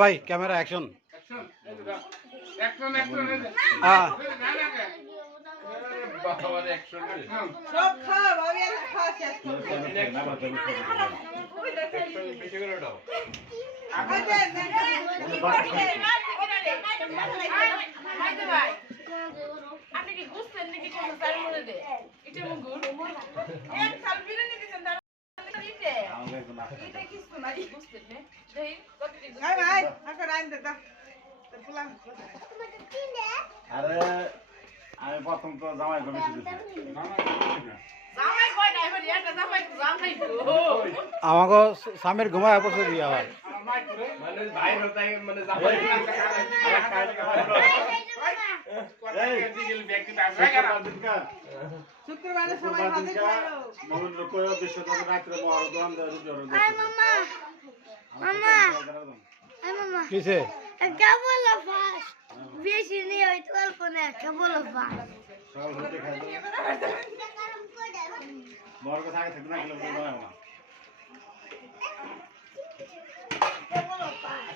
ভাই camera action আপনি কি বুঝছেন নাকি কোন তার মধ্যে দে এটা মুগুর এক সাল বিরিয়ানি দিছেন তার দিতে এটা কি সুনারি বুঝছেন না দেই কত দিন ভাই ভাই আকা রাইন দে দা পুলান আরে আমি প্রথম তো জামাই করে দিছি জামাই কই না এবার এটা জামাই জামাই আমাকে স্বামীর ঘুমায় বসে দিয়ে আবার মানে ভাই হতাই মানে জামাই শুক্রবারে সবাই হাতে খাইলো মন রকো বিশ্বকাপ রাত্রে বড় দোকান দেওয়া জোর আয় মামা মামা আয় মামা কিসে একটা বলো ফাস্ট বেশি নিয়ে ওই তো অল্প না একটা বলো ফাস্ট সকাল হতে খাই বড় কথা থাকে না খেলে বলবো না